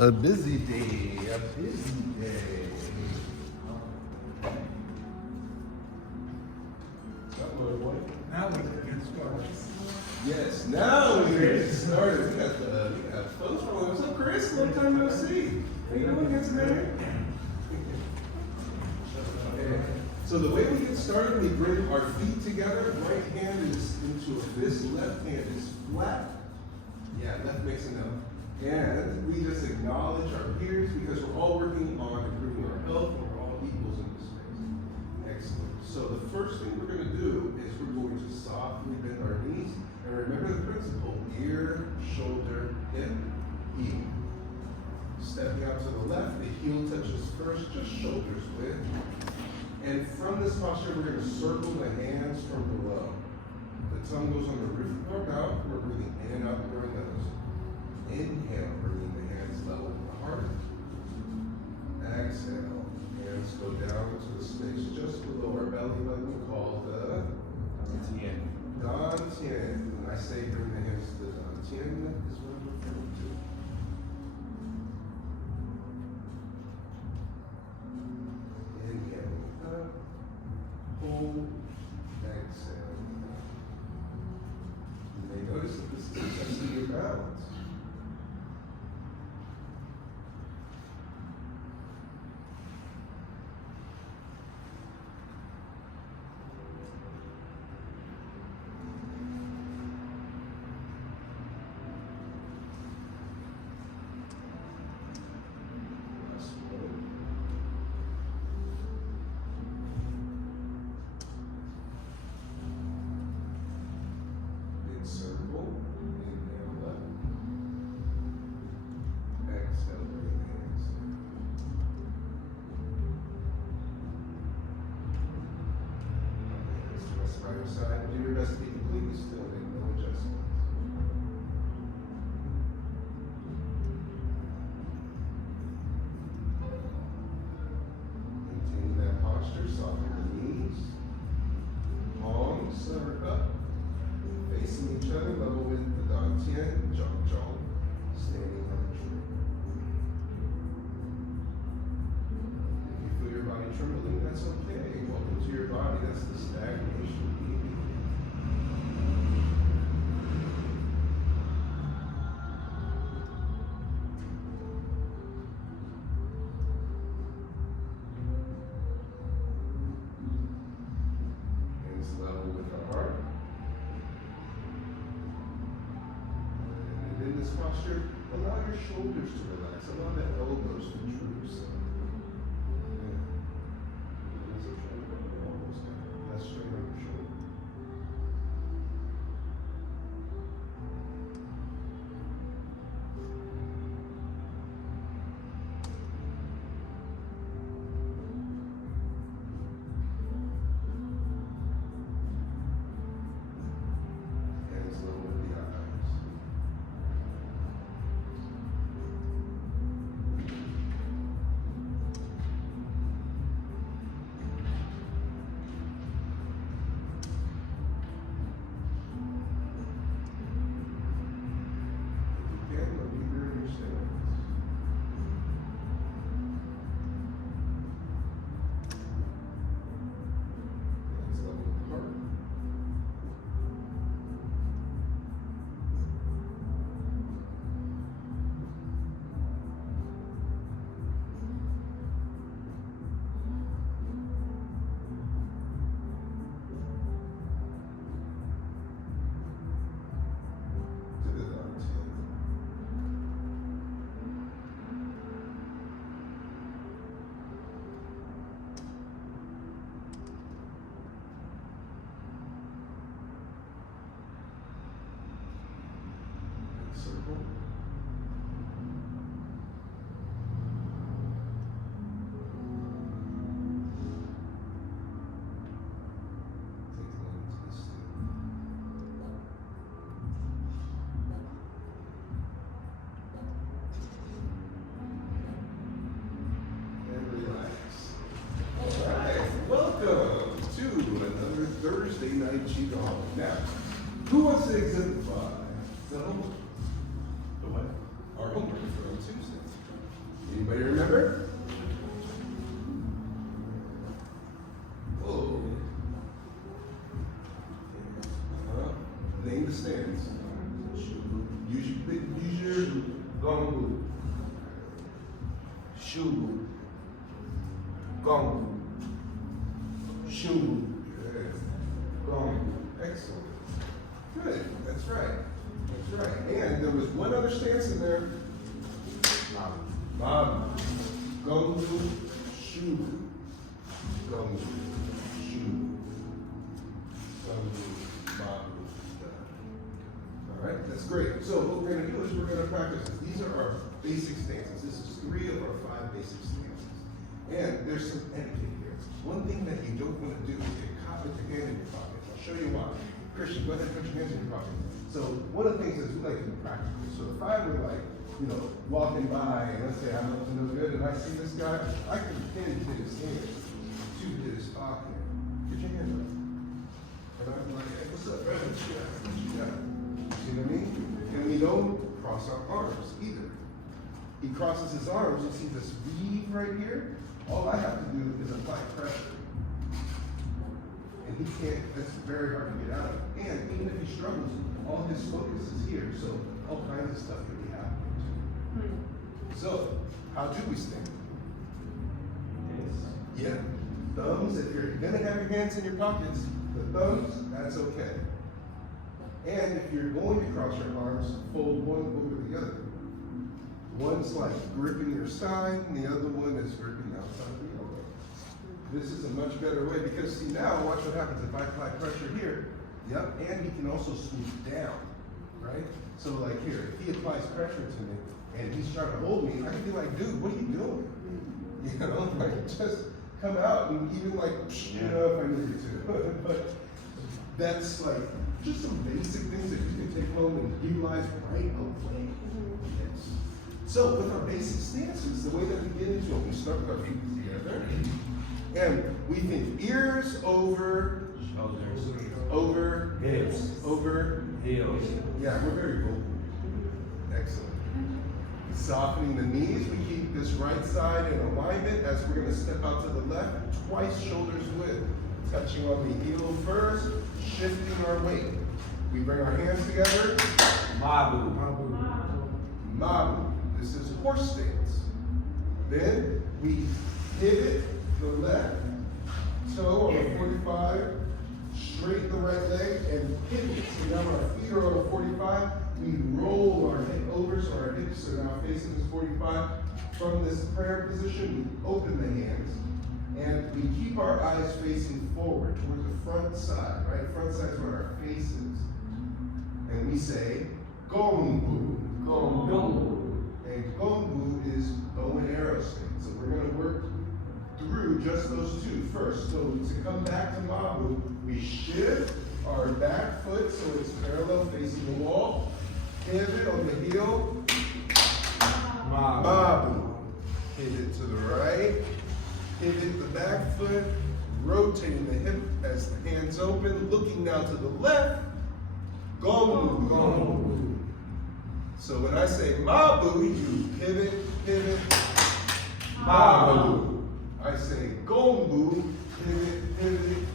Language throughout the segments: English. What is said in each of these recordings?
A busy day, a busy day. Now we can get started. Yes, now we get started. We got folks from what's up, Chris? Long time no see. How you doing here today? So the way we get started, we bring our feet together. Right hand is into a fist, left hand is flat. Yeah, left makes a note. And we just acknowledge our peers because we're all working on improving our health and we're all equals in this space. Excellent. So the first thing we're going to do is we're going to softly bend our knees. And remember the principle, ear, shoulder, hip, heel. Stepping out to the left, the heel touches first, just shoulders width. And from this posture, we're going to circle the hands from below. The tongue goes on the roof of our mouth. We're breathing in and out through our nose. Inhale, bringing the hands level with the heart. Exhale, hands go down into the space just below our belly button called the Dantian. Dantian. When I say bring the hands to the Dantian, is what I'm referring to. Inhale up, hold, exhale. You may notice that this is adjusting your balance. Side. Do your best to be completely still, make no adjustments. Maintain that posture, soften the knees. Palms centered up, facing each other, level with the Dantian, Zhang, standing on the tree. If you feel your body trembling, that's okay. Welcome to your body, that's the stagnation. Level with the heart. And in this posture, allow your shoulders to relax. Allow the elbows to droop. Almost less strain on your shoulder. Circle. Take a moment to this thing. And relax. All right, welcome to another Thursday night Qigong. Now, who wants to exemplify the homework? The what? Our homework for on Tuesday. Shubu. Gongu. Shubu. Good. Excellent. Good. That's right. That's right. And there was one other stance in there. Mabu. Gongu. Shubu. Gongu. Shubu. Gongu. Mabu. All right. That's great. So what we're going to do is we're going to practice this. These are our basic stances. This is 3 of our 5 basic stances. And there's some etiquette here. One thing that you don't want to do is get caught with your hand in your pocket. I'll show you why. Christian, go ahead and put your hands in your pocket. So one of the things is we like to be practical. So if I were like, walking by, and let's say I'm up to no good, and I see this guy, I can pin to his hand, to his pocket. Get your hand up. And I'm like, hey, what's up, brother? What you got? What you got? See what I mean? And we don't cross our arms either. He crosses his arms, you see this weave right here? All I have to do is apply pressure. And he can't, that's very hard to get out of. And even if he struggles, all his focus is here, so all kinds of stuff can be happening. So, how do we stand? Yeah. Thumbs, if you're gonna have your hands in your pockets, the thumbs, that's okay. And if you're going to cross your arms, fold one over the other. One's like gripping your side, and the other one is gripping outside the elbow. This is a much better way because see now, watch what happens if I apply pressure here. Yep, and he can also swoop down, right? So like here, if he applies pressure to me and he's trying to hold me, I can be like, dude, what are you doing? Like just come out and even like, if I needed to. But that's like just some basic things that you can take home and utilize right away. Yes. So with our basic stances, the way that we get into it, we start with our feet together. And we think ears over Shoulders. over Hips. over Heels. Yeah, we're very vocal. Excellent. Softening the knees, we keep this right side in alignment as we're going to step out to the left, twice shoulders width. Touching on the heel first, shifting our weight. We bring our hands together. Mabu. Mabu. This is horse stance. Then we pivot the left toe on a 45, straighten the right leg, and pivot. So now our feet are on a 45. We roll our hip over so our hips are now facing this 45. From this prayer position, we open the hands. And we keep our eyes facing forward toward the front side, right? Front side is where our face is. And we say, Gongbu. Gongu. And Gongbu is bow and arrow stance. So we're going to work through just those two first. So to come back to Mabu, we shift our back foot so it's parallel facing the wall. Pivot on the heel. Mabu. Pivot to the right. Pivot the back foot, rotating the hip as the hands open, looking now to the left. Gongbu, Gongbu. So when I say Mabu, you pivot, pivot, Mabu. I say Gongbu, pivot, pivot,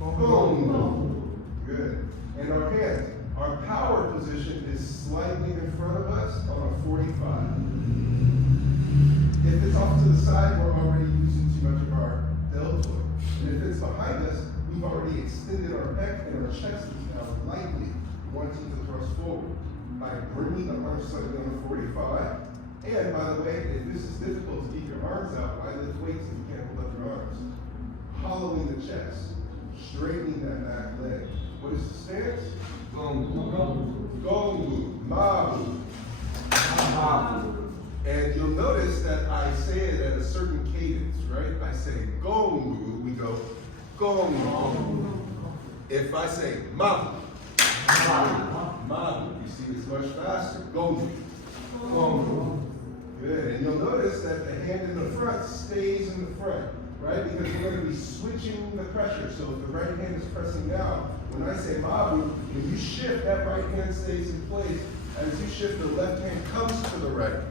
Gongbu. Good. And our hands, our power position is slightly in front of us on a 45. If it's off to the side, we're already using too much of our deltoid. And if it's behind us, we've already extended our neck and our chest is now lightly wanting to thrust forward by bringing the arms slightly on the 45. And by the way, if this is difficult to keep your arms out, why lift weights if you can't hold up your arms? Hollowing the chest, straightening that back leg. What is the stance? Gongbu. Gongbu. Mabu. Mabu. And you'll notice that I say it at a certain cadence, right? I say Gongbu, we go Gongbu. If I say Mabu, Mabu, you see it's much faster. Gongbu. Gongbu. Good. And you'll notice that the hand in the front stays in the front, right? Because we're going to be switching the pressure. So if the right hand is pressing down, when I say Mabu, when you shift, that right hand stays in place. As you shift, the left hand comes to the right.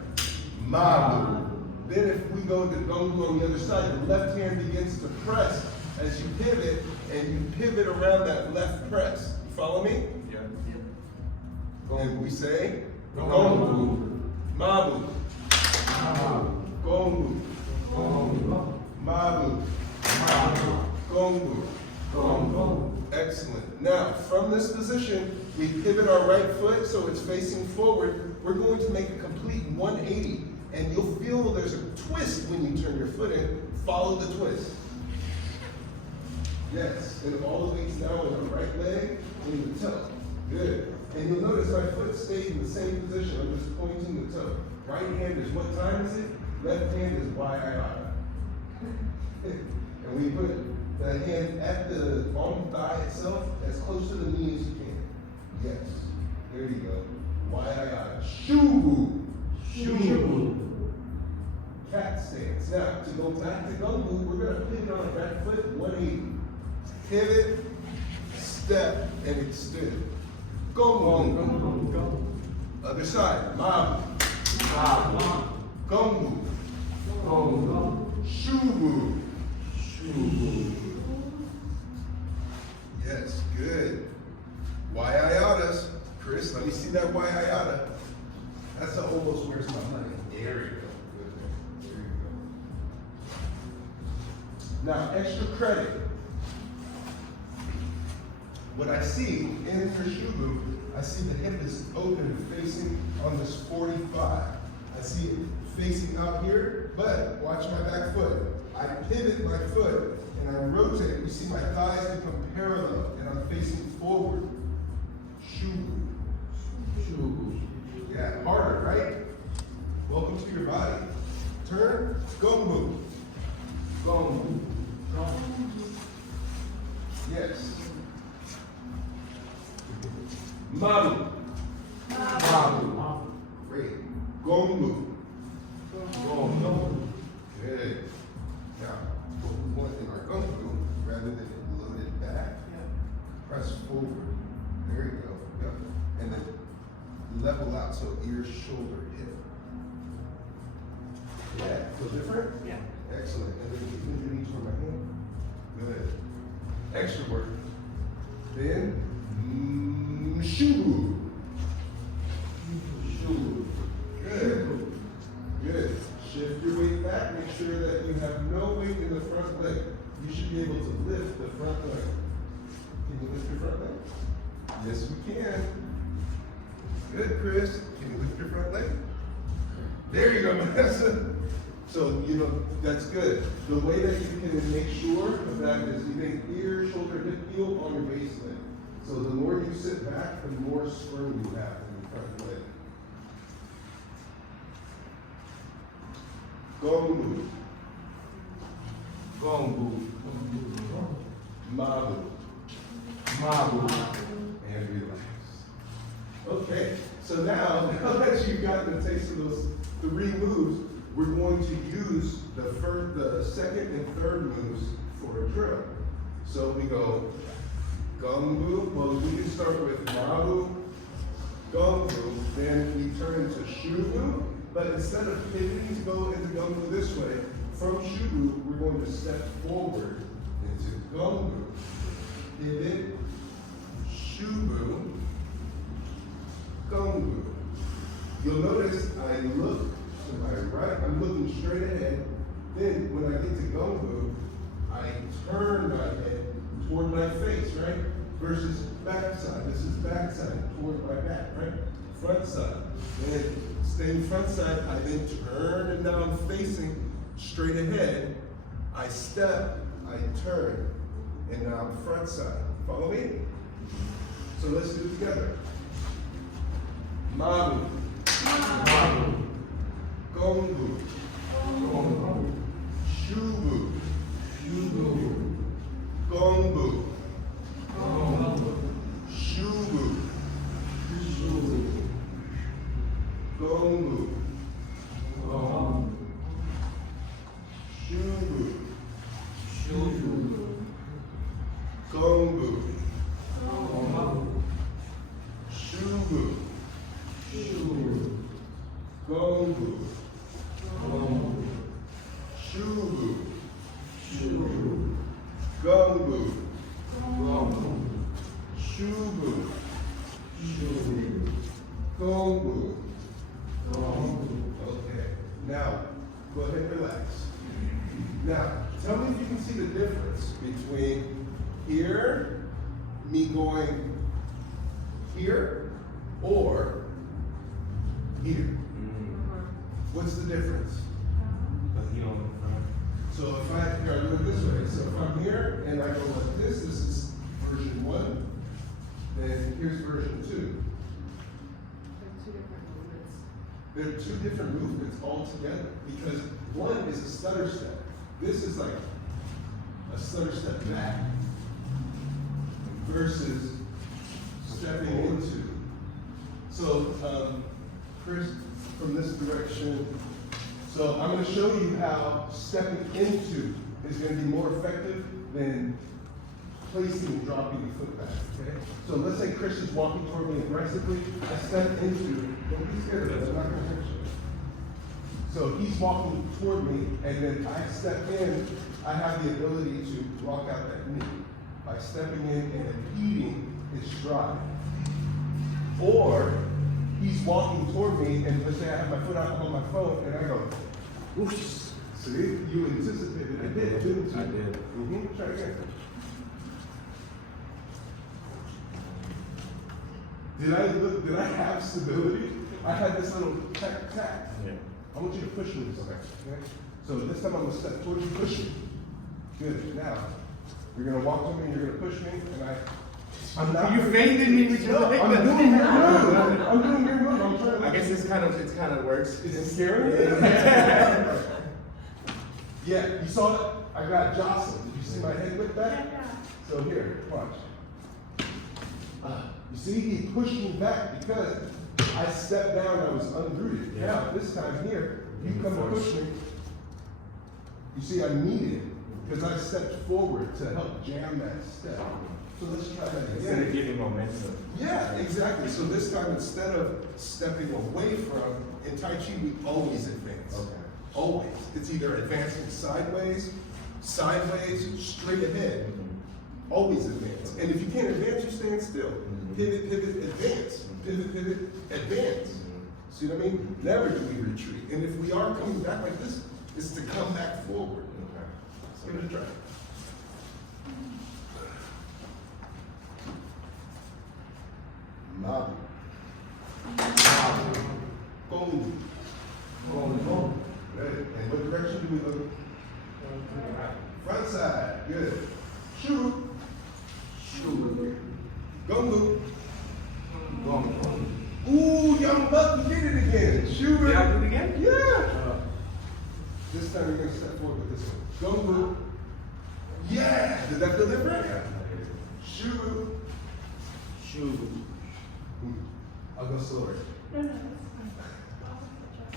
Mabu. Then if we go to Gongbu on the other side, the left hand begins to press as you pivot, and you pivot around that left press. You follow me? Yeah. And we say Gongbu. Mabu. Gongbu. Now, from this position, we pivot our right foot so it's facing forward. We're going to make a complete 180. And you'll feel there's a twist when you turn your foot in. Follow the twist. Yes, and all the weight's now in the right leg and the toe. Good. And you'll notice my foot stayed in the same position. I'm just pointing the toe. Right hand is, what time is it? Left hand is why And we put the hand at the on the thigh itself as close to the knee as you can. Yes. There you go. Why Shubu. Shubu. Cat stance. Now, to go back to Gungu, we're going to pivot on our back foot, 180. Pivot, step, and extend. Gungu. Other side. Mabu. Gungu. Shubu. Yes, good. Waiatas. Chris, let me see that waiata. That's almost where's my money. There you go. Good. There you go. Now, extra credit. What I see in her shubu, I see the hip is open facing on this 45. I see it facing out here, but watch my back foot. I pivot my foot and I rotate. You see my thighs become parallel and I'm facing forward. Shubu. Yeah, harder, right? Welcome to your body. Turn, Gungu. Gungu. Yes. Mabu. Great. Gungu. Good. Now, what we want in our Gungu, rather than load it back, press forward. There you go. Yep. And then level out so ear, shoulder, hip. Yeah, feel different? Yeah. Excellent. And then keep moving your knees for my hand. Good. Extra work. Then, shubu. Shubu. Good. Good. Shift your weight back. Make sure that you have no weight in the front leg. You should be able to lift the front leg. Can you lift your front leg? Yes, we can. Good, Chris. Can you lift your front leg? There you go, Vanessa. So, you know, that's good. The way that you can make sure of that is you make ear, shoulder, hip, heel on your base leg. So the more you sit back, the more spring you have in your front leg. Gongu. Mabu. And relax. Okay, so now that you've gotten a taste of those 3 moves, we're going to use the second and third moves for a drill. So we go Gungu. Well, we can start with Mabu, Gungu, then we turn into Shubu. But instead of pivoting to go into Gungu this way, from Shubu, we're going to step forward into Gungu. Pivot, Shubu, Gungu. You'll notice I look to my right, I'm looking straight ahead. Then when I get to Gungu, I turn my head toward my face, right? Versus back side. This is back side, toward my back, right? Front side. And staying front side, I then turn and now I'm facing straight ahead. I step, I turn, and now I'm front side. Follow me? So let's do it together. Mabu. Gungu. Shubu. Gungu. Shubu. Gungu. Shubu. Gungu. Shubu. Gungu. Shubu. Gungu. Shubu. Gungu. Okay. Now, go ahead and relax. Now, tell me if you can see the difference between here, me going here or here. What's the difference? So if I do it this way, so if I'm here and I go like this is version 1, then here's version 2. They're two different movements altogether because one is a stutter step. This is like a stutter step back versus stepping into. So, Chris, from this direction. So I'm going to show you how stepping into is going to be more effective than placing and dropping the foot back, okay? So let's say Chris is walking toward me aggressively. I step into, don't be scared of that, I'm not going to hurt you. So he's walking toward me, and then I step in, I have the ability to block out that knee by stepping in and impeding his stride. Or he's walking toward me, and let's say I have my foot out on my phone, and I go, whoosh. See, you anticipated it, didn't you? I did. Mm-hmm. Try again. Did I have stability? I had this little tack. Yeah. I want you to push me this way, okay? So this time I'm gonna step towards you, push me. Good. Now, you're gonna walk to me, and you're gonna push me, and I'm not. You faded me with your leg. I'm doing your move. I'm doing your move. I'm trying to. I guess it's kind of works. Is it scary? Yeah, you saw it? I got jostled. Did you see my head whip back? Yeah. So here, watch. You see, he pushed me back because I stepped down, I was unrooted. Yeah. Now, this time here, you come and push me. You see, I need it because I stepped forward to help jam that step. So let's try that again. Instead of giving momentum. Yeah, exactly. So this time, instead of stepping away from, in Tai Chi, we always advance. Okay. Always. It's either advancing sideways, straight ahead. Always advance. And if you can't advance, you stand still. Pivot, advance. Pivot, advance. See what I mean? Never do we retreat. And if we are coming back like this, it's to come back forward. Okay. Let's give it a try. Mabu. Gong. Good. And what direction do we look? Front side. Good. Shoo. Gongu. Ooh, young buck, you did it again. Shoo. Did I do it again? Yeah. This time you're going to step forward with this one. Gongu. Yeah. Did that feel different? Shoo. I'll go slower. No, that's fine.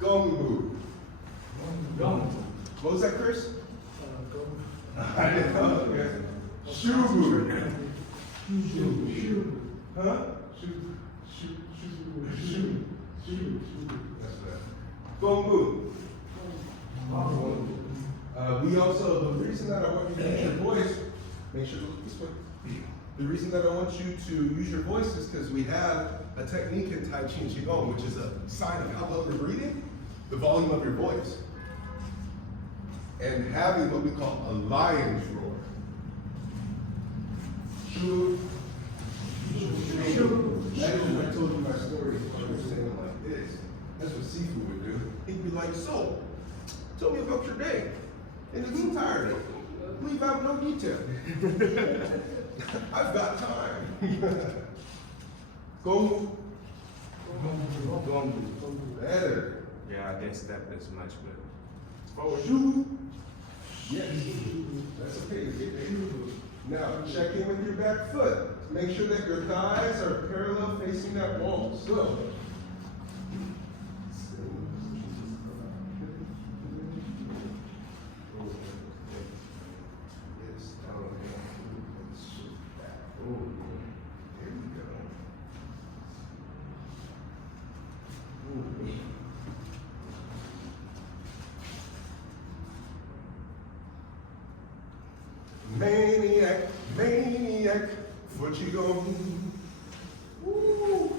Gongu. What was that, Chris? I didn't know. Okay. Shubu. Huh? Shu. That's bad. Gongu. We also, the reason that I want you to use your voice, make sure to look this way. The reason that I want you to use your voice is because we have a technique in Tai Chi and Qigong, which is a sign of how well you're breathing, the volume of your voice. And having what we call a lion's roar. Shoo. That is when I told you my story, I was saying it like this. That's what Sifu would do. He'd be like, so, tell me about your day. In his entirety. Leave out no detail. I've got time. Go. Better. Yeah, I didn't step as much, but Forward. Shoo. Yes. That's okay. Get there. Now, check in with your back foot. Make sure that your thighs are parallel facing that wall. So. Maniac, what you going? Woo!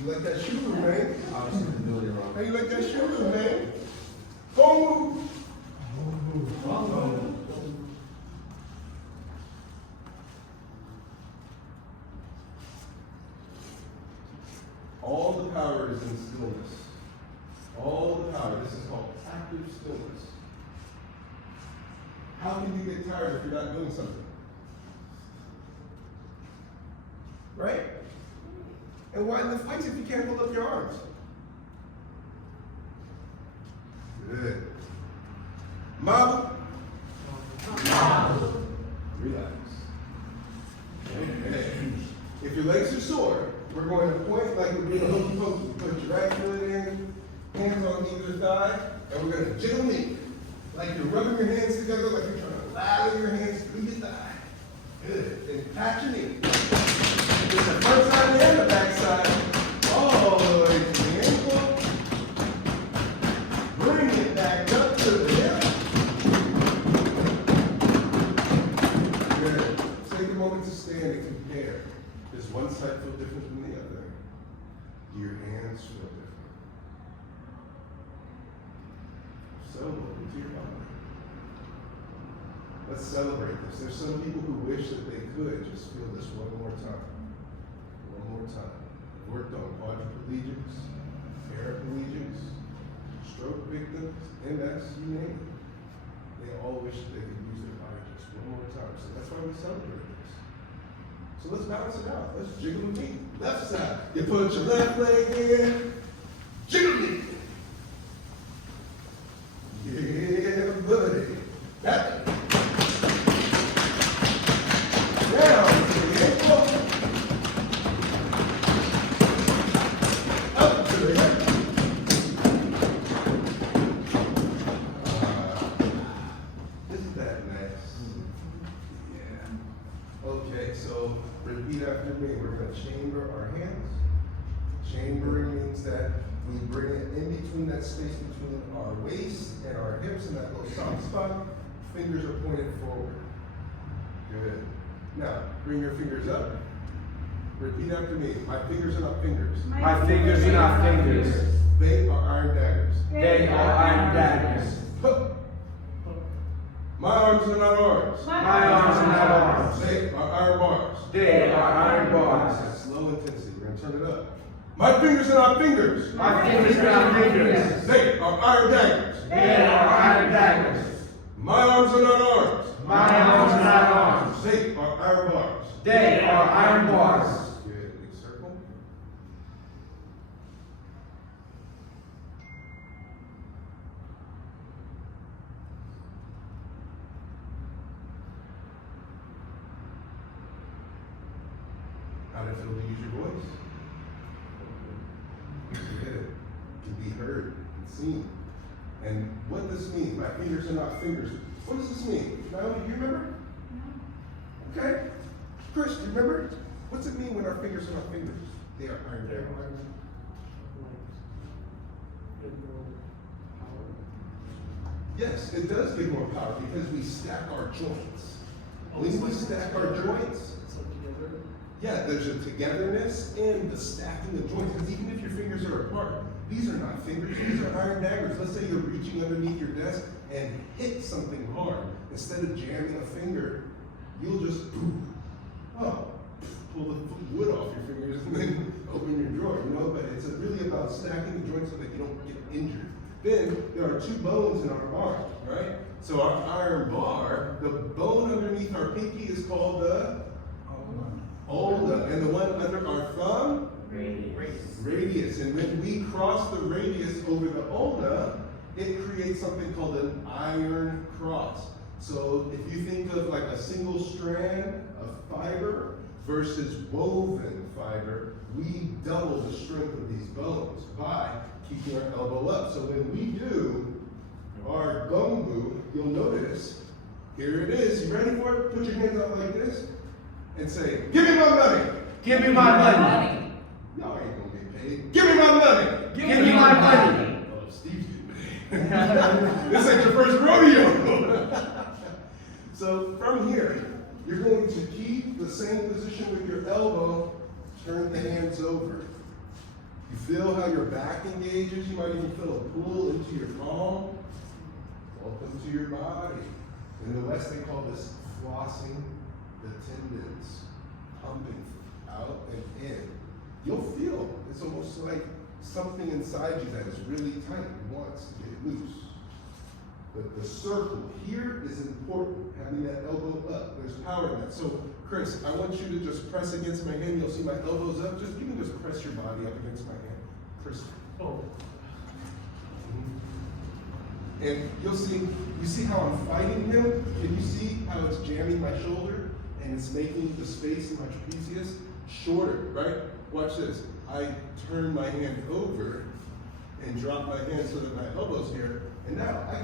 You like that shoe, man? How you like that shoe, man? Go! tired. This is called active stillness. How can you get tired if you're not doing something? Right? And why in the fights if you can't hold up your arms? Good. Mama. Relax. Okay. If your legs are sore, we're going to point like we're doing a hokey pokey. Put your right foot in, hands on either thigh, and we're going to jiggle knee. Like you're rubbing your hands together, like you're trying to lather your hands through your thigh. Good. And pat your knee. With the front side and the back side. All the way to the ankle. Bring it back up to the hip. Good. Take a moment to stand and compare. Does one side feel different than the other? Do your hands feel different? So, welcome to your body. Let's celebrate this. There's some people who wish that they could just feel this one more time. One more time. Worked on quadriplegics, paraplegics, stroke victims, MS, you name it. They all wish that they could use their body just one more time. So that's why we celebrate this. So let's balance it out. Let's jiggle the knee. Left side. You put your left leg in. Jiggle the knee. Yeah, buddy. That. Down to the ankle. Up to the hip. Isn't that nice? Yeah. Okay, so repeat after me. We're going to chamber our hands. Chambering means that we bring it in between that space between our waist and our hips and that little soft spot. Fingers are pointed forward. Good. Now, bring your fingers up. Repeat after me. My fingers are not fingers. My fingers are not fingers. They are iron daggers. They are iron daggers. My arms are not arms. My arms are not arms. They are iron bars. They are iron bars. That's low intensity. We're going to turn it up. My fingers are not fingers. My fingers are not fingers. They are iron daggers. They are iron daggers. My arms are not arms. My arms are not arms. They are iron bars. They are iron bars. Good. Big circle. How did it feel to use your voice? Good. To be heard and seen. And what this means, my fingers are not fingers. What does this mean? Naomi, do you remember? No. Okay. Chris, do you remember? What's it mean when our fingers are not fingers? They are iron daggers. Yes, it does give more power because we stack our joints. When we stack our joints, yeah, there's a togetherness in the stacking of joints. Because even if your fingers are apart, these are not fingers, these are iron daggers. Let's say you're reaching underneath your desk and hit something hard. Instead of jamming a finger, you'll just pull the wood off your fingers and then open your drawer, you know? But it's really about stacking the joints so that you don't get injured. Then there are two bones in our bar, right? So our iron bar, the bone underneath our pinky is called the ulna, and the one under our thumb? Radius. And when we cross the radius over the ulna, it creates something called an iron cross. So if you think of like a single strand of fiber versus woven fiber, we double the strength of these bones by keeping our elbow up. So when we do our gumbu, you'll notice, here it is. You ready for it? Put your hands out like this and say, give me my money. Give me my money. Y'all ain't gonna get paid. Give me my money. Give me my money. Oh, Steve's getting paid. This ain't your first rodeo. So from here, you're going to keep the same position with your elbow, turn the hands over. You feel how your back engages. You might even feel a pull into your palm. Welcome to your body. In the West, they call this flossing the tendons, pumping out and in. You'll feel it's almost like something inside you that is really tight and wants to get loose. But the circle here is important, having that elbow up. There's power in that. So, Chris, I want you to just press against my hand. You'll see my elbows up. Just you can just press your body up against my hand. Chris. Oh. And you see how I'm fighting him? Can you see how it's jamming my shoulder and it's making the space in my trapezius shorter, right? Watch this. I turn my hand over and drop my hand so that my elbow's here. And now I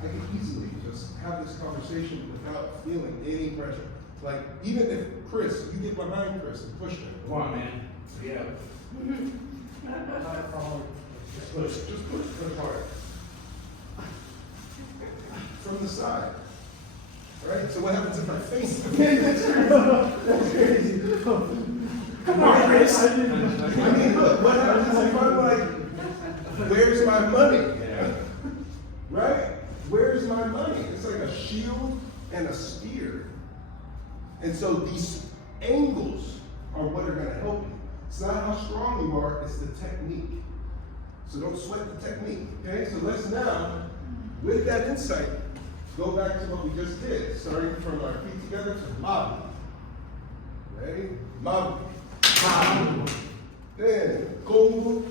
can easily just have this conversation without feeling any pressure. Like, even if Chris, you get behind Chris and push him. Come on, man. Yeah. Just push hard. From the side. Right? So what happens if I face the That's crazy. Come on, Chris. I mean, look, what happens if I'm like, where's my money? Yeah. Right? Where's my money? It's like a shield and a spear. And so these angles are what are going to help you. It's not how strong you are, it's the technique. So don't sweat the technique. Okay? So let's now, with that insight, go back to what we just did, starting from our feet together to Mabu. Ready? Mabu. Mabu. Then, Gongu.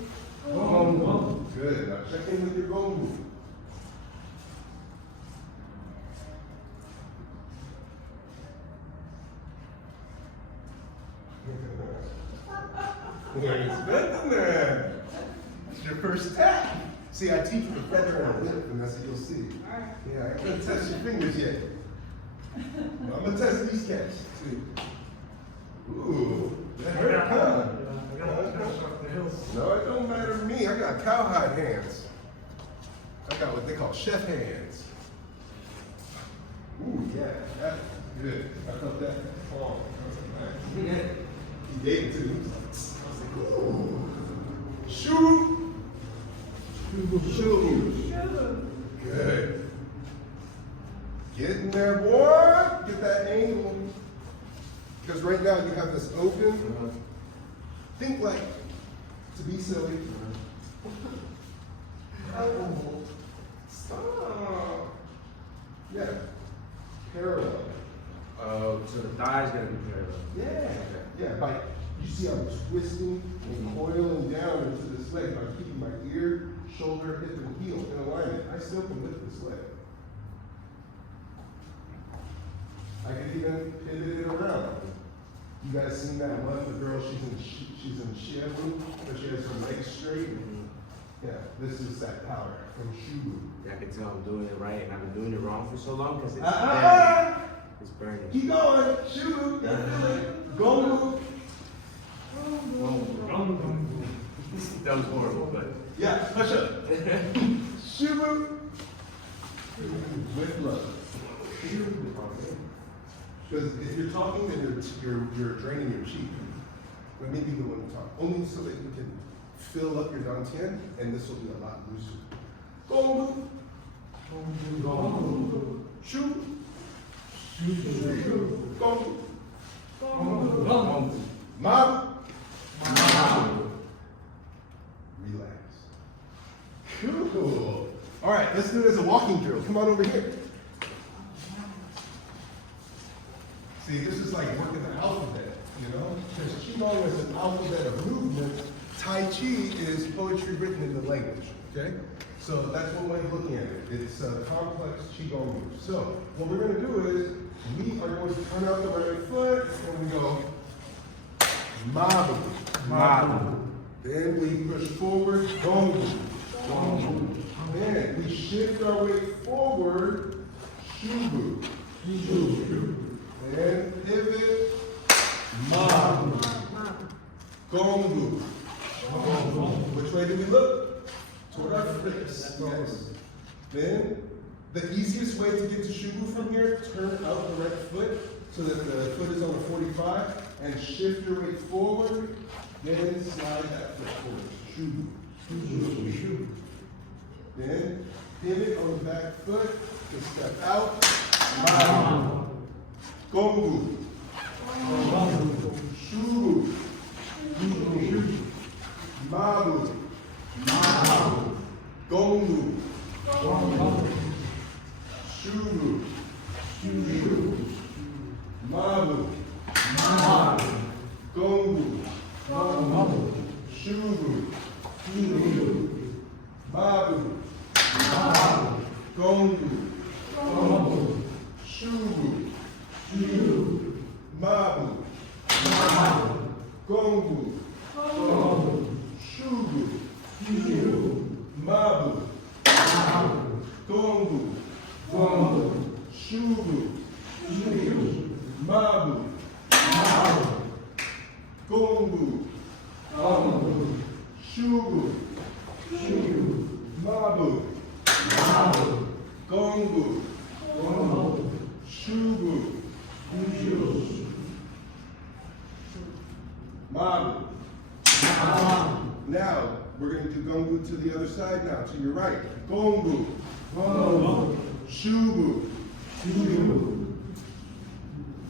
Gongu. Good. Now check in with your Gongu. It's your first tap. See, I teach the feather and a whip, and that's what you'll see. Yeah, I can't test your fingers yet. I'm gonna test these cats. See. Ooh, that hurt, huh? No, it don't matter to me. I got cowhide hands. I got what they call chef hands. Ooh, yeah, that's good. I felt that. Oh, he gave it to me. I was like, ooh. Shoo. Good. Get in there, boy. Get that angle. Because right now you have this open. Think like, to be silly. Oh, stop. Yeah. Parallel. So the thigh's gonna be parallel. Yeah. Yeah. Like, you see I'm twisting and coiling down into this leg by keeping my ear, shoulder, hip, and heel in alignment. I still can lift this leg. I can even pivot it around. You guys seen that one? The girl, she's in Shiabu, but she has her legs straight. Yeah, this is that power from Shubu. Yeah, I can tell I'm doing it right, and I've been doing it wrong for so long because it's burning. Keep going. Shubu. Go. That was horrible, but Yeah, push up. Shubu. With love. Because if you're talking, then you're draining your chi. But maybe you don't want to talk. Only so that you can fill up your dantian, and this will be a lot looser. Gongu. Gongu. Shu. Gongu. Gongu. Mabu. Relax. Cool. All right, let's do it as a walking drill. Come on over here. See, this is like working the alphabet, you know? Because Qigong is an alphabet of movement. Tai Chi is poetry written in the language, okay? So that's one way of looking at it. It's a complex Qigong move. So what we're gonna do is, we are going to turn out the right foot, and we go, Mabu. Mabu. Then we push forward, Gongu. Gongu. Then we shift our weight forward, Shubu. Shubu. And pivot, Mabu. Gongu. Which way do we look? Toward our flips. Yes. Then, the easiest way to get to Shubu from here, turn out the right foot so that the foot is on the 45 and shift your weight forward, then slide that foot forward. Shubu. Shubu. Then, pivot on the back foot to step out. Mabu. Gongu. Shubu. Mabu. Gongu. Shubu. Mabu. Gongu. Shubu. Mabu. Gongu. Shubu. Mabu. Gongu. Shubu. Mabu. Gongu. Shubu. Mabu. Gongu. Shubu. Mabu. Gongu. Shubu. Mabu. Now, we're going to do Gongu to the other side now, to your right. Gongu. Shubu.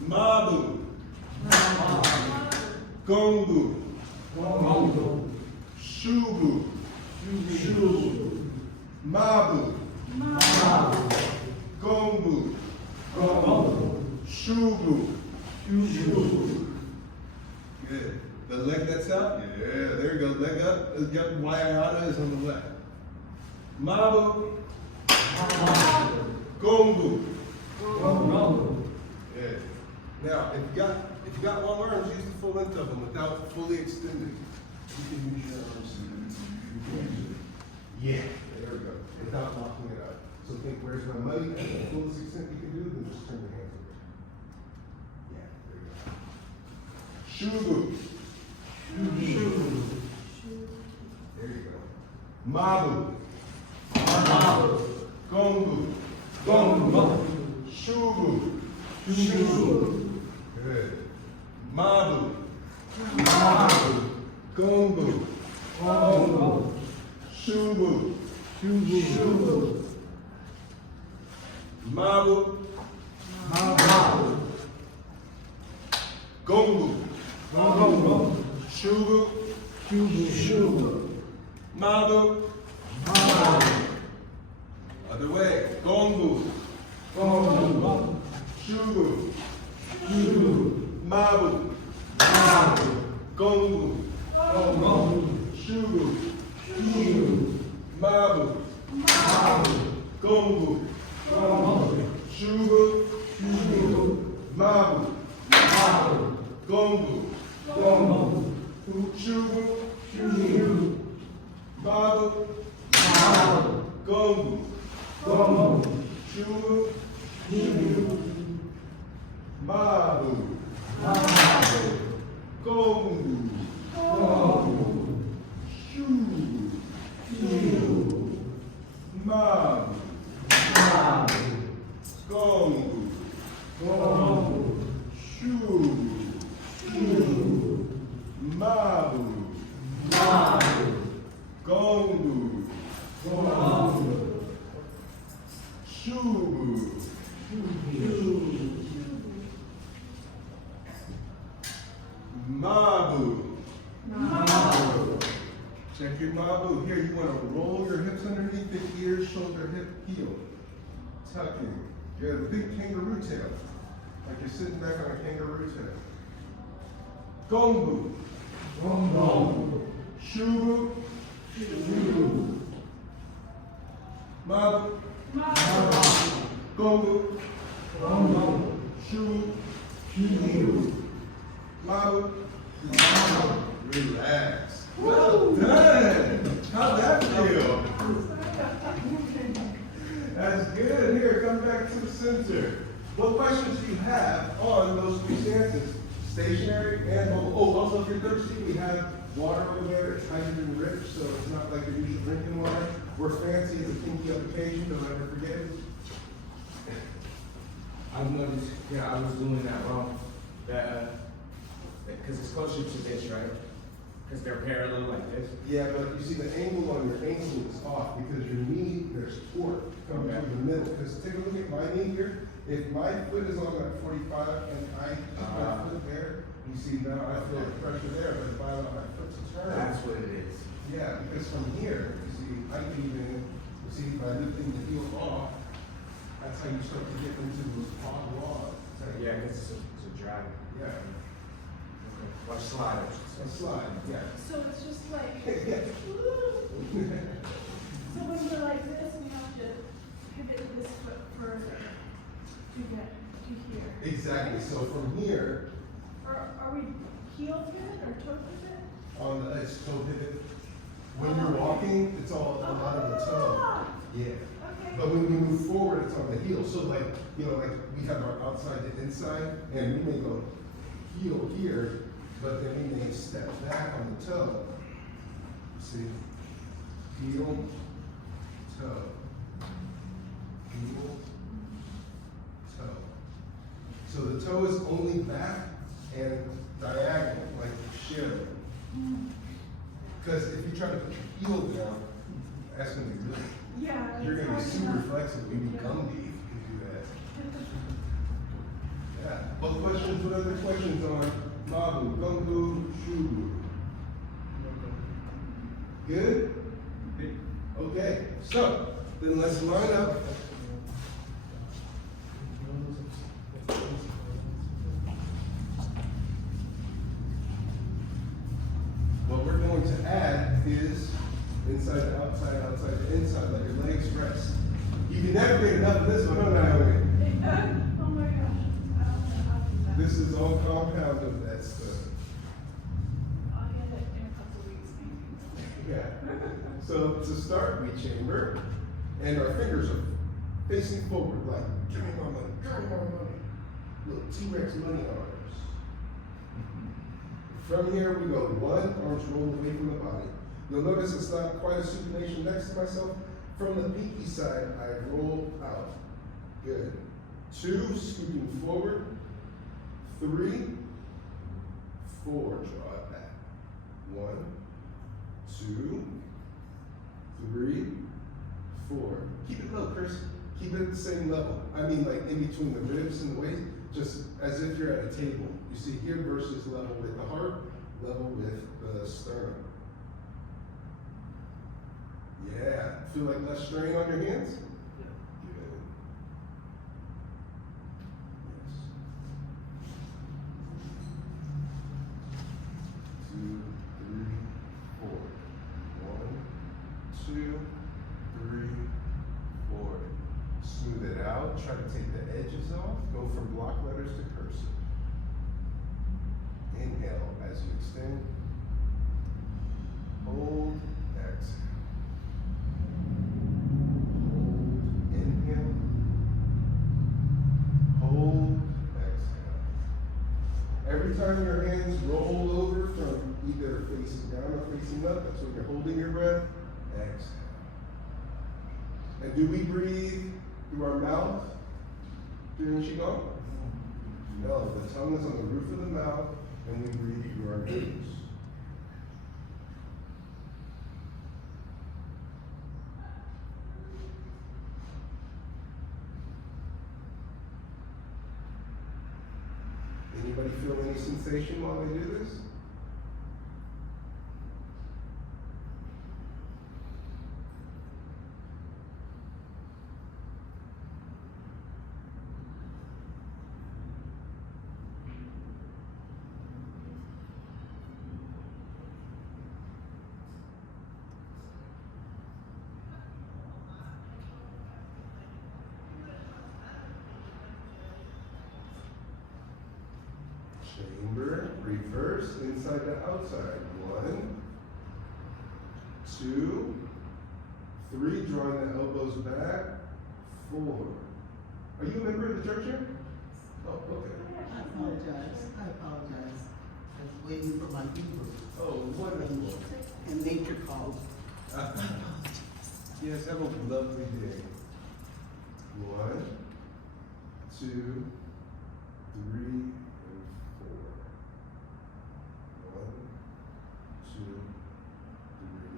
Mabu. Gongu. Shubu. Mabu. Gongu. Shubu. Good. The leg that's out? Yeah, there you go. Leg up. Wayayana is on the left. Mabu. Gongu. Good. Now, if you got long arms, use the full length of them without fully extending. You can use your arms. Yeah, there we go. Without locking it up. So think, where's my money? At the fullest extent you can do, then just turn your hands over. Yeah, there you go. Shubu. There you go. Mabu. Gongu. Shubu. Good. Mabu. Gongu. Shubu. Mabu. Gongu. Shubu. Mabu. Other way. Gongu. Shubu. Mabu. Gongu. Shubu. Mabu. Gongu. Shubu. Mabu. Gongu. Shubu. Mabu. Gongu. Shubu. Mabu. Gongu. Shubu. Mabu. Gongu. Shubu. Mabu. Gongu. Shubu. Mabu. Check your mabu. Here, you want to roll your hips underneath the ears, shoulder, hip, heel. Tucking. You have a big kangaroo tail. Like you're sitting back on a kangaroo tail. Gongu. Shubu. Mabu. Gongu. Shubu. Mabu. Relax. Well done. How'd that feel? That's good. Here, come back to the center. What questions do you have on those three stances? Stationary and mobile. Oh, also if you're thirsty, we have water over there. It's hydrogen rich, so it's not like your usual drinking water. We're fancy as a kinky application, don't ever forget it. I've noticed, yeah, I was doing that wrong. Because it's closer to this, right? Because they're parallel like this. Yeah, but you see the angle on your ankle is off because your knee, there's torque coming from the middle. Because take a look at my knee here. If my foot is on that 45 and I keep my foot there, you see now I feel the pressure there, but if I allow my foot to turn. That's what it is. Yeah, because from here, you see, I can even, you see by lifting the heel off, that's how you start to get into those quad walls. Yeah, because it's a drag. Yeah. Or slide. A slide, yeah. So it's just like, Yeah. so when we're like this, we have to pivot this foot further to get to here. Exactly, so from here, Are we heel pivot or toe pivot? on the it's toe pivot. When you're walking, it's all a lot of the toe. Yeah. Okay. But when we move forward, it's on the heel. So like, like we have our outside to inside, and we may go heel here, but then we may step back on the toe. See? Heel, toe. Heel, toe. So the toe is only back and diagonal, like sharing. Because if you try to put your heel down, that's going to be good. Yeah. You're going to be it's super hard enough. flexible. You'd be gumby if you could do that. Yeah. What questions? What other questions on Mabu, Gumbu, Shubu? Good? Okay. So, then let's line up. What we're going to add is inside to outside, outside to inside. Let your legs rest. You can never get enough of this one, huh, Naomi? Oh my gosh. I don't know how to do that. This is all compound of that stuff. I'll get it in a couple weeks, maybe. Yeah. So to start, we chamber, and our fingers are facing forward, like, give me my money, give me my money. Little T-Rex money arms. From here, we go one, arms roll away from the body. You'll notice it's not quite a supination next to myself. From the pinky side, I roll out. Good. 2, scooping forward. 3, 4, draw it back. 1, 2, 3, 4. Keep it low, Chris. Keep it at the same level. I mean, like in between the ribs and the waist, just as if you're at a table. You see here versus level with the heart, level with the sternum. Yeah. Feel like less strain on your hands? Yeah. Good. Yes. 2, 3, 4. 1, 2, 3, 4. Smooth it out. Try to take the edges off. Go from block letters to cursive. Inhale as you extend. Hold. Exhale. Hold. Inhale. Hold. Exhale. Every time your hands roll over from either facing down or facing up, that's when you're holding your breath. Exhale. And do we breathe through our mouth during Qigong? No, the tongue is on the roof of the mouth, and we breathe through our nose. Anybody feel any sensation while they do this? Chamber, reverse, inside to outside. 1, 2, 3, drawing the elbows back. 4. Are you a member of the church here? Oh, okay. I apologize. I was waiting for my Hebrew. Oh, wonderful. And nature called. Yes, have a lovely day. 1, 2, 3, and 4. 1, 2, 3,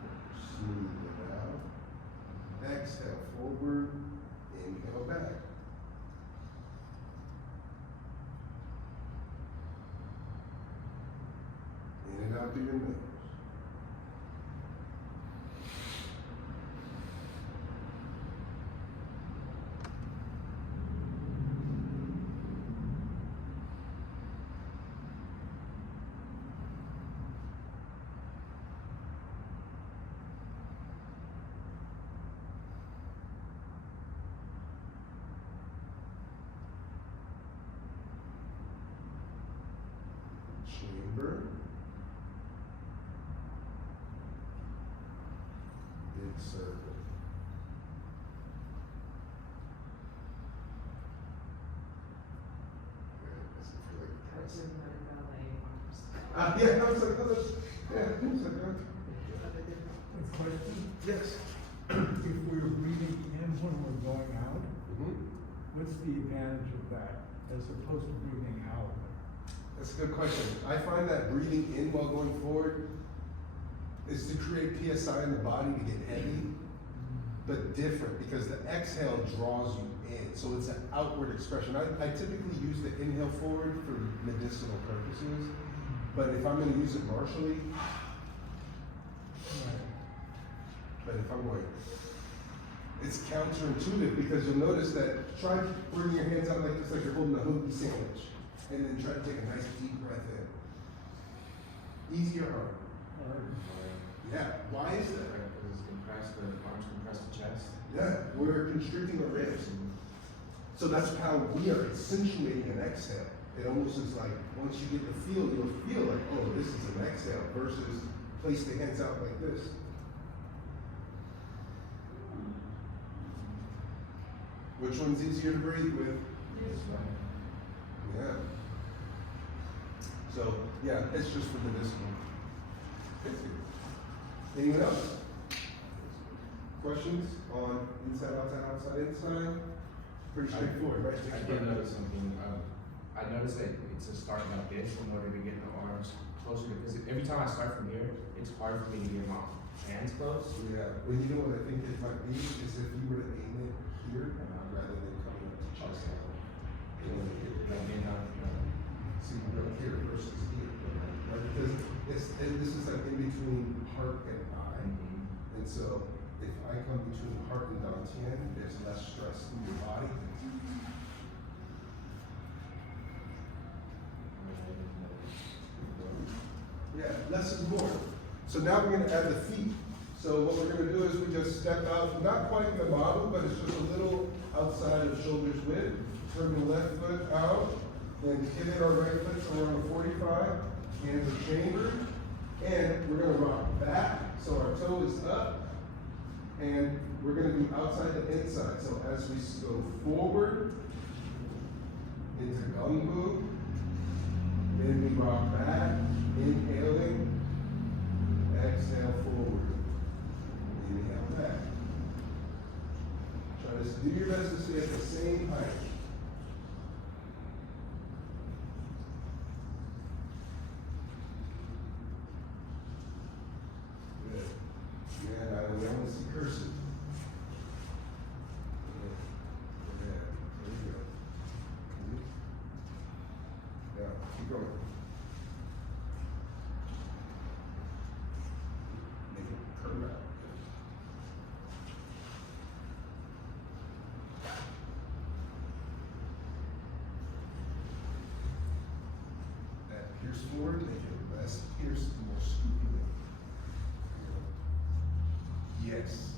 4. Smooth it out. Exhale forward. Inhale back. In and out through your nose. chamber. Big circle. Good. Does it feel like a press? Yeah, I was like, oh, that's, yeah, it was like that. A question, Yes. if we're breathing in when we're going out, Mm-hmm. what's the advantage of that as opposed to breathing out? That's a good question. I find that breathing in while going forward is to create PSI in the body to get heavy, but different because the exhale draws you in. So it's an outward expression. I typically use the inhale forward for medicinal purposes, but if I'm going to use it martially, Right. but if I'm going, it's counterintuitive because you'll notice that try bringing your hands out like this, like you're holding a hoagie sandwich, and then try to take a nice deep breath in. Easy or hard? Yeah. Why is that? Because it's compressed, the arms compress the chest. Yeah, we're constricting our ribs. So that's how we are accentuating an exhale. It almost is like once you get the feel, you'll feel like, oh, this is an exhale versus place the hands out like this. Which one's easier to breathe with? This one. Yeah. So, yeah, it's just for medicinal. Anyone else? Questions on inside, outside, outside, inside? Pretty straightforward, right? I did notice something. I noticed that it's a start like this in order to get the arms closer because every time I start from here, it's hard for me to get my hands close. Yeah, well, you know what I think it might be is if you were to aim it here rather than coming up to chest level. You know, Like, you know, see, right here versus here, right? Because this is like in between heart and eye. And so if I come between heart and dantian, there's less stress in your body. Yeah, less is more. So now we're gonna add the feet. So what we're gonna do is we just step out, not quite in the model, but it's just a little outside of shoulders width. Turn the left foot out, then pivot our right foot to around a 45, hands are chambered, and we're gonna rock back, so our toe is up, and we're gonna do outside to inside. So as we go forward into gunbu, then we rock back, inhaling, exhale forward, inhale back. Try to do your best to stay at the same height. Good. And I want to see cursive. Good. There you go. Now, keep going. Make it curve out. That pierce forward, make it less pierce, more scooping. Yes.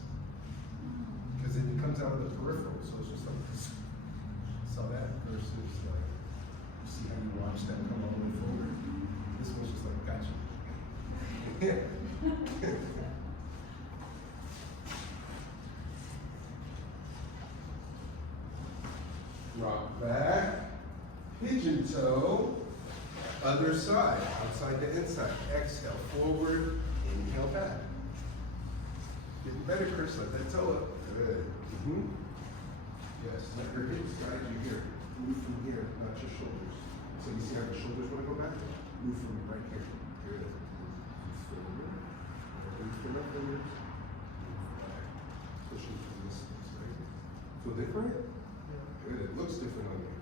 Because then it comes out of the peripheral, so it's just like this. So that versus like, you see how you watch that come all the way forward? This one's just like, gotcha. Rock back, pigeon toe, other side, outside to inside. Exhale forward, inhale back. Getting better, Chris. Let that toe up. Good. Yes, let your hips guide you here. Move from here, not your shoulders. So you see how your shoulders want to go back? Move from right here. Good. Move forward. Move from my fingers. Move back. Pushing from this place, right? Feel different? Good. It looks different on you.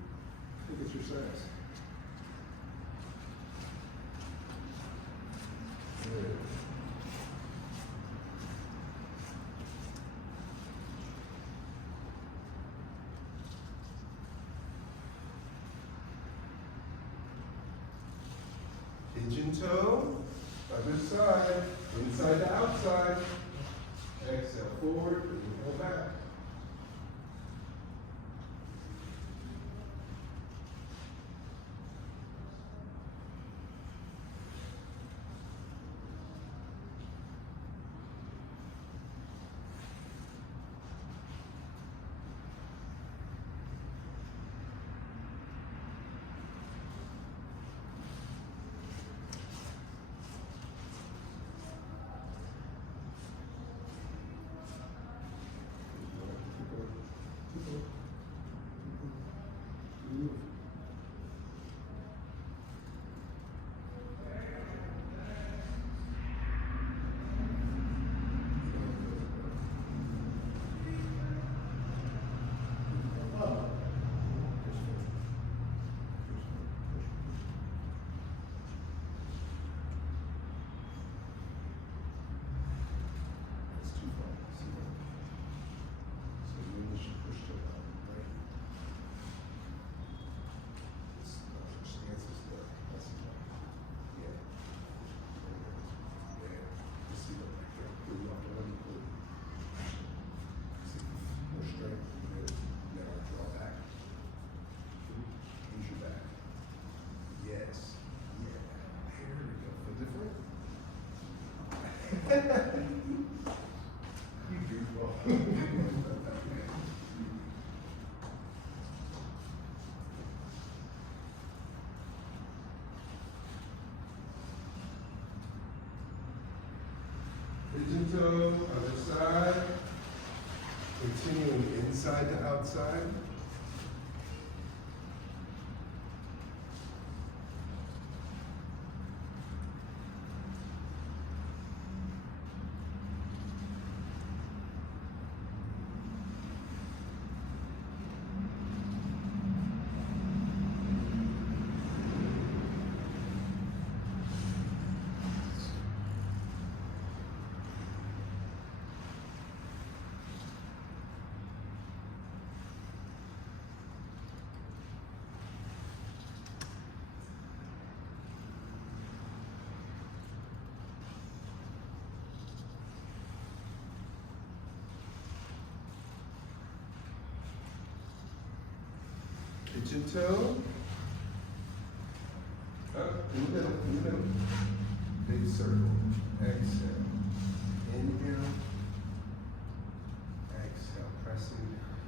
Look at your size. Good. Pigeon toe, other side, inside to outside. Exhale forward, inhale back. You goofball. Pigeon toe, other side. Continuing inside to outside. Pigeon toe. Up, in the middle. Big circle. Exhale. Inhale. Exhale. Pressing down.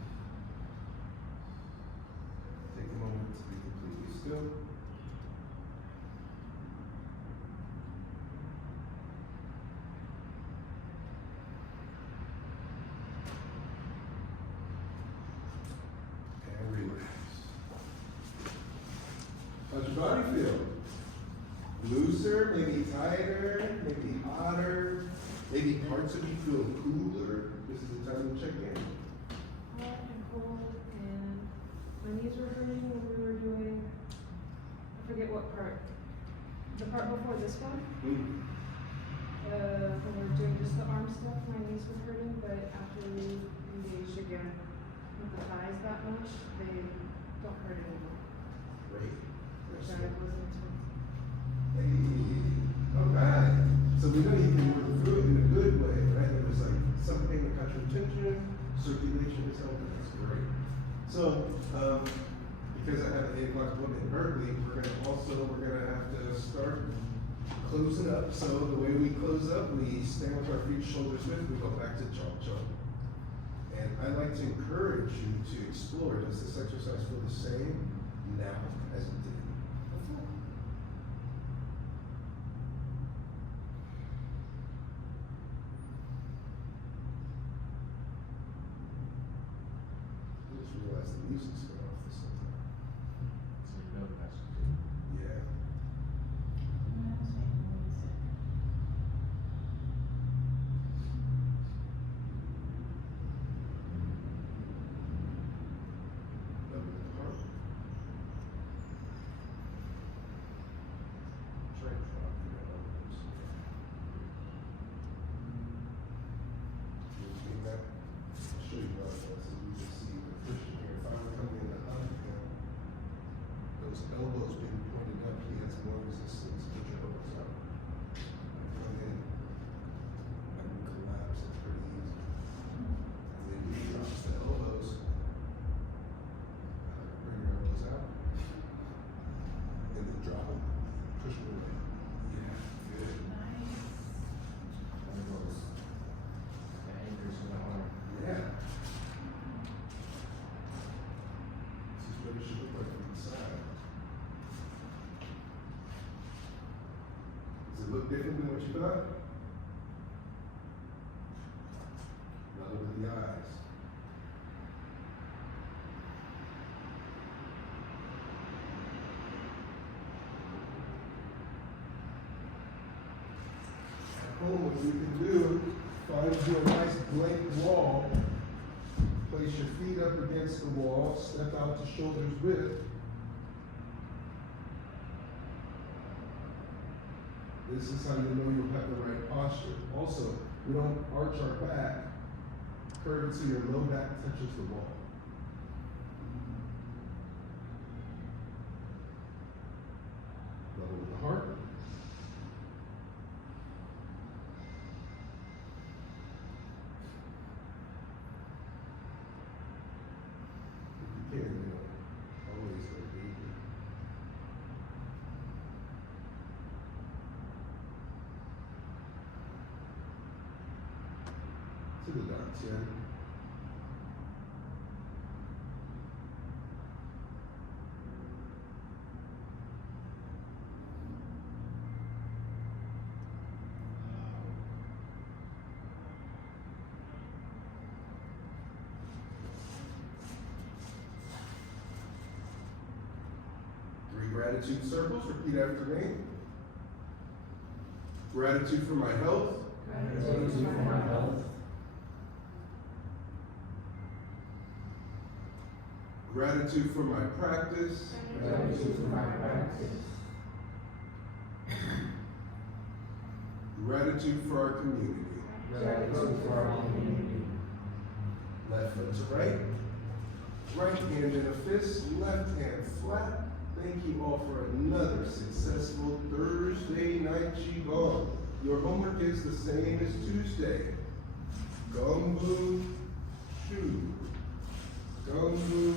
Take a moment to be completely still. And relax. How's your body feel? Looser, maybe tighter, maybe hotter, maybe parts of you feel cooler. This is the time to check in. Hot and cold, and my knees were hurting when we were doing, I forget what part. The part before this one, Mm. when we were doing just the arm stuff, my knees were hurting, but after we engaged again with the thighs that much, they don't hurt anymore, Great. which I wasn't expecting. Hey, all right. So we know you can work through it in a good way, right? There was like something that got your attention, circulation is helping. That's great. So, because I have an 8 o'clock appointment in Berkeley, we're gonna have to start closing up. So the way we close up, we stand with our feet shoulders width, we go back to chop chop. And I'd like to encourage you to explore, does this exercise feel the same now as it did before? I just realized the music's going off this whole time. So you know that's what you do. Yeah. Level in the heart. Try and drop your elbows. You see that? I'll show you how it was, so you can see the cushion here. If I were coming in the hug, those elbows being pointed up, he has more resistance. Put your elbows up. Come in. I can collapse, it's pretty easy. And then you drop the elbows. Bring your elbows out. And then drop them. Push them away. Yeah, good. One of those, the anchors in the arm. Yeah. This is what it should look like from the side. Does it look different than what you thought? Level with the eyes. At home, what you can do, find you a nice blank wall, place your feet up against the wall, step out to shoulders width. This is how you know you'll have the right posture. Also, we don't arch our back, curve it so your low back touches the wall. Level with the heart. If you can, always go deeper. the Dantian. Gratitude circles, repeat after me. Gratitude for my health. Gratitude for my health. Gratitude for my practice. Gratitude for my practice. Gratitude for our community. Gratitude for our community. Left foot to right. Right hand in a fist, left hand flat. Thank you all for another successful Thursday night Qigong. Your homework is the same as Tuesday. Gongbu, Shu. Gongbu,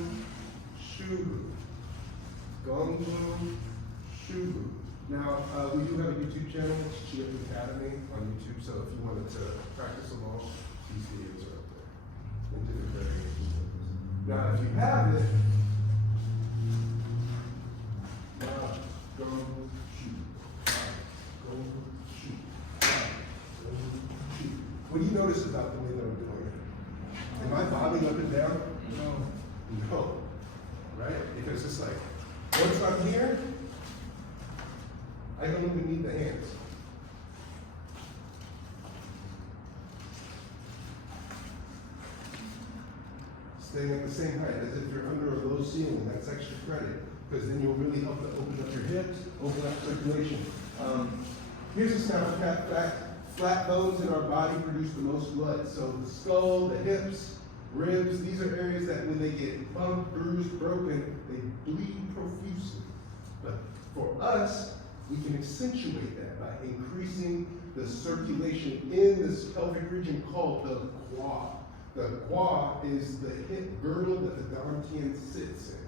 Shu. Gongbu, Shu. Now, we do have a YouTube channel, Qigong Academy on YouTube, so if you wanted to practice along, these videos are up there. And different variations of this. Now, if you have it, go shoot. Go shoot. Go shoot. What do you notice about the way that I'm doing it? Am I bobbing up and down? No. Right? Because it's like, once I'm here, I don't even need the hands. Staying at the same height, as if you're under a low ceiling. That's extra credit, because then you'll really help to open up your hips, open up circulation. Here's a snapshot fact. Flat bones in our body produce the most blood. So the skull, the hips, ribs, these are areas that when they get bumped, bruised, broken, they bleed profusely. But for us, we can accentuate that by increasing the circulation in this pelvic region called the quad. The quad is the hip girdle that the Dantian sits in.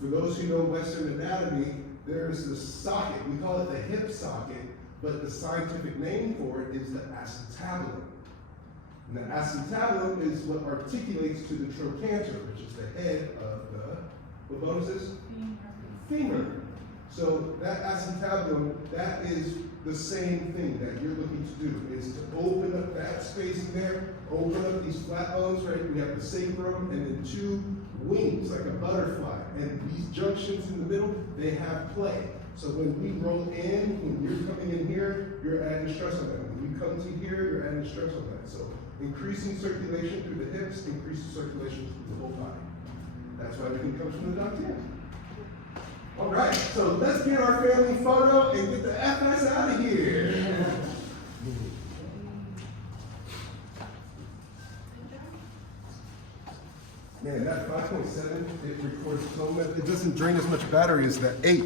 For those who know Western anatomy, there's the socket. We call it the hip socket, but the scientific name for it is the acetabulum. And the acetabulum is what articulates to the trochanter, which is the head of the, what bone is this? Femur. So that acetabulum, that is the same thing that you're looking to do, is to open up that space in there, open up these flat bones, right? We have the sacrum and then two wings, like a butterfly. And these junctions in the middle, they have play. So when we roll in, when you're coming in here, you're adding stress on that. When we come to here, you're adding stress on that. So increasing circulation through the hips, increases circulation through the whole body. That's why everything comes from the Dantian. All right, so let's get our family photo and get the FS out of here. Man, that 5.7, it records so much. It doesn't drain as much battery as that 8.